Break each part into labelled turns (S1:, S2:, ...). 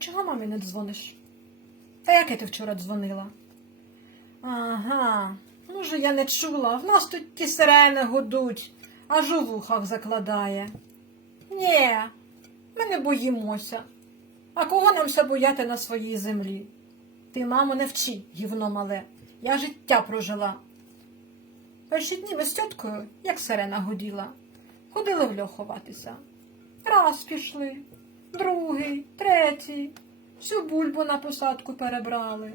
S1: чого мамі не дзвониш? Та яке ти вчора дзвонила? Ага, ну же я не чула. В нас тут ті сирени гудуть, аж у вухах закладає. Ні, ми не боїмося. А кого нам все бояти на своїй землі? Ти, мамо, не вчи, гівно мале. Я життя прожила. Перші дні ми з тьоткою, як сирена гуділа, ходили в льох ховатися. Раз пішли, другий, третій. Всю бульбу на посадку перебрали,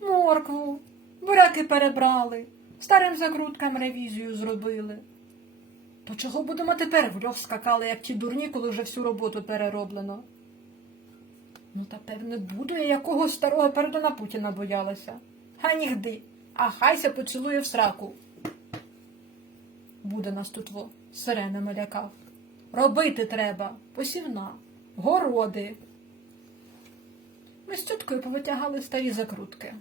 S1: моркву, буряки перебрали, старим закруткам ревізію зробили. То чого будемо тепер в льох скакали, як ті дурні, коли вже всю роботу перероблено? Ну, та певне, буду я якого старого передона Путіна боялася. А нігди, а хайся поцілує в сраку. Буде нас тут во, сиренами лякав. Робити треба, посівна, городи. Ми з тіткою повитягали старі закрутки.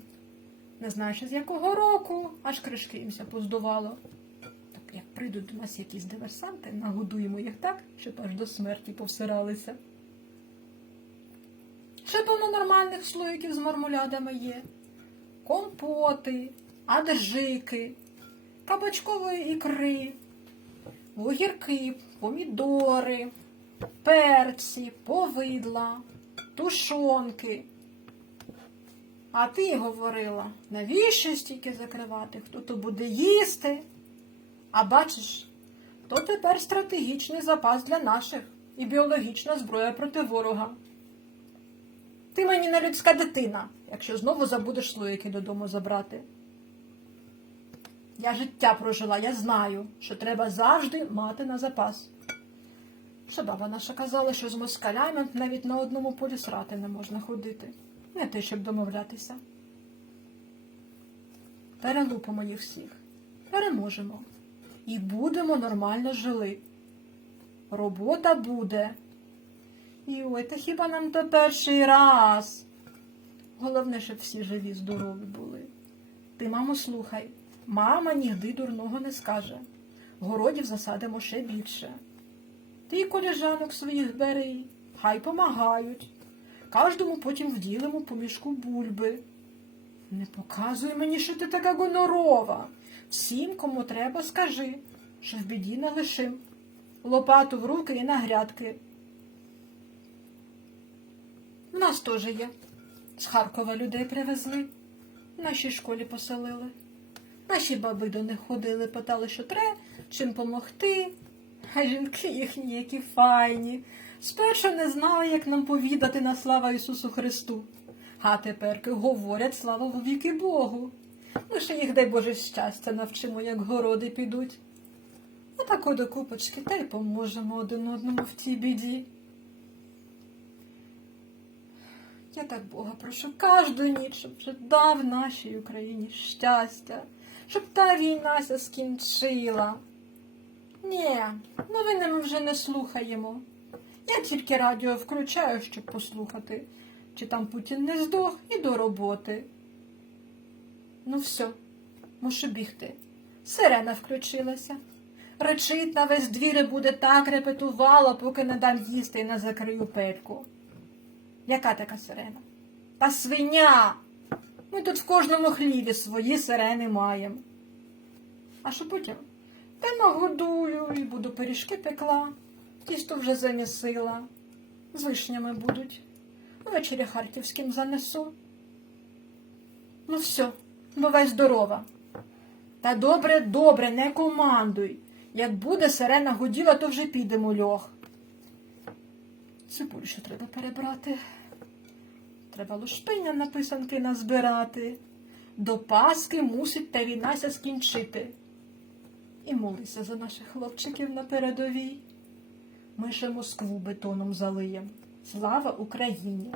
S1: Не знаю, ще з якого року, аж кришки їмся поздувало. Так як прийдуть до нас якісь диверсанти, нагодуємо їх так, щоб аж до смерті повсиралися. Ще повно нормальних слоїків з мармулядами є. Компоти, аджики, кабачкової ікри, огірки, помідори, перці, повидла, тушонки. А ти говорила, навіщо стільки закривати? Хто то буде їсти? А бачиш, то тепер стратегічний запас для наших і біологічна зброя проти ворога. Ти мені не людська дитина, якщо знову забудеш слоїки додому забрати. Я життя прожила, я знаю, що треба завжди мати на запас. Баба наша казала, що з москалями навіть на одному полі срати не можна ходити. Не те, щоб домовлятися. Перелупимо їх всіх. Переможемо. І будемо нормально жили. Робота буде. І ой, та хіба нам то перший раз? Головне, щоб всі живі, здорові були. Ти, мамо, слухай, мама нігди дурного не скаже. Городів засадимо ще більше. Ти і коліжанок своїх бери, хай помагають. Кожному потім вділимо по мішку бульби. Не показуй мені, що ти така гонорова. Всім, кому треба, скажи, що в біді не лишим. Лопату в руки і на грядки. В нас теж є. З Харкова людей привезли, в нашій школі поселили. Наші баби до них ходили, питали, що треба, чим помогти. А жінки їхні, які файні. Спершу не знали, як нам повідати на слава Ісусу Христу. А теперки говорять слава вовіки Богу. Ми ще їх, дай Боже, щастя навчимо, як городи підуть. А так до купочки та й поможемо один одному в цій біді. Я так Бога прошу кожну ніч, щоб вже дав нашій Україні щастя, щоб та війна скінчила. Ні, новини ми вже не слухаємо. Я тільки радіо включаю, щоб послухати, чи там Путін не здох і до роботи. Ну все, мушу бігти. Сирена включилася. Речить на весь двір і буде так репетувала, поки не дам їсти і не закрию пельку. Яка така сирена? Та свиня. Ми тут в кожному хліві свої сирени маємо. А що потім? Та нагодую і буду пиріжки пекла, тісто вже замісила. З вишнями будуть. Ввечері харківським занесу. Ну все, бувай здорова. Та добре, добре, не командуй. Як буде сирена гуділа, то вже підемо льох. Цибулю ще треба перебрати. Треба лушпиня на писанки назбирати. До Паски мусить та війнася скінчити. І молися за наших хлопчиків на передовій. Ми ще Москву бетоном залиєм. Слава Україні!